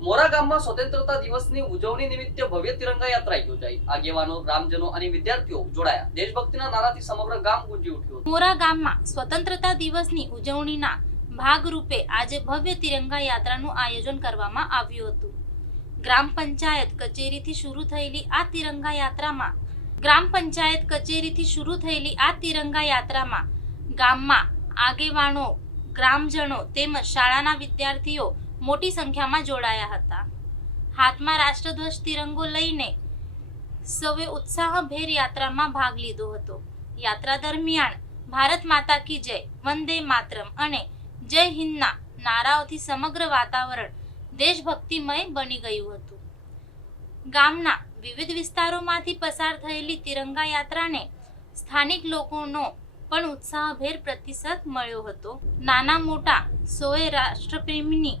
મોરા ગામમાં સ્વતંત્રતા દિવસની ઉજવણી નિમિત્તે ભવ્ય તિરંગા યાત્રા યોજાઈ। આગેવાનો, ગ્રામજનો અને વિદ્યાર્થીઓ જોડાયા। દેશભક્તિના નારાથી સમગ્ર ગામ ગુંજી ઉઠ્યું। મોરા ગામમાં સ્વતંત્રતા દિવસની ઉજવણીના ભાગરૂપે આજે ભવ્ય તિરંગા યાત્રાનું આયોજન કરવામાં આવ્યું હતું। ગ્રામ પંચાયત કચેરીથી શરૂ થયેલી આ તિરંગા યાત્રામાં ગામમાં આગેવાનો, ગ્રામજનો તેમજ શાળાના વિદ્યાર્થીઓ મોટી સંખ્યામાં જોડાયા હતા। હાથમાં રાષ્ટ્રધ્વજ તિરંગો લઈને સૌએ ઉત્સાહભેર યાત્રામાં ભાગ લીધો હતો। યાત્રા દરમિયાન ભારત માતા કી જય, વંદે માતરમ અને જય હિન્દના નારાઓથી સમગ્ર વાતાવરણ દેશભક્તિમય બની ગયું હતું। ગામના વિવિધ વિસ્તારોમાંથી પસાર થયેલી તિરંગા યાત્રાને સ્થાનિક લોકોનો પણ ઉત્સાહભેર પ્રતિસાદ મળ્યો હતો। નાના મોટા સૌએ રાષ્ટ્રપ્રેમની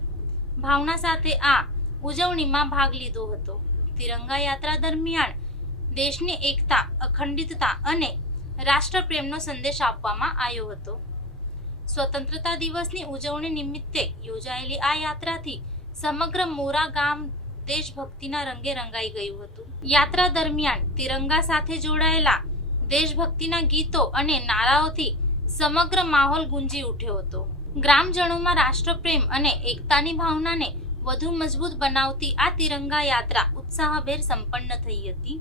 ભાવના સાથે આ ઉજવણીમાં ભાગ લીધો હતો। તિરંગા યાત્રા દરમિયાન દેશની એકતા, અખંડિતતા અને રાષ્ટ્રપ્રેમનો સંદેશ આપવામાં આવ્યો હતો। સ્વતંત્રતા દિવસની ઉજવણી નિમિત્તે યોજાયેલી આ યાત્રાથી સમગ્ર મોરા ગામ દેશભક્તિના રંગે રંગાઈ ગયું હતું। યાત્રા દરમિયાન તિરંગા સાથે જોડાયેલા દેશભક્તિના ગીતો અને નારાઓથી સમગ્ર માહોલ ગુંજી ઉઠ્યો હતો। ગ્રામજનોમાં રાષ્ટ્રપ્રેમ અને એકતાની ભાવનાને વધુ મજબૂત બનાવતી આ તિરંગા યાત્રા ઉત્સાહભેર સંપન્ન થઈ હતી।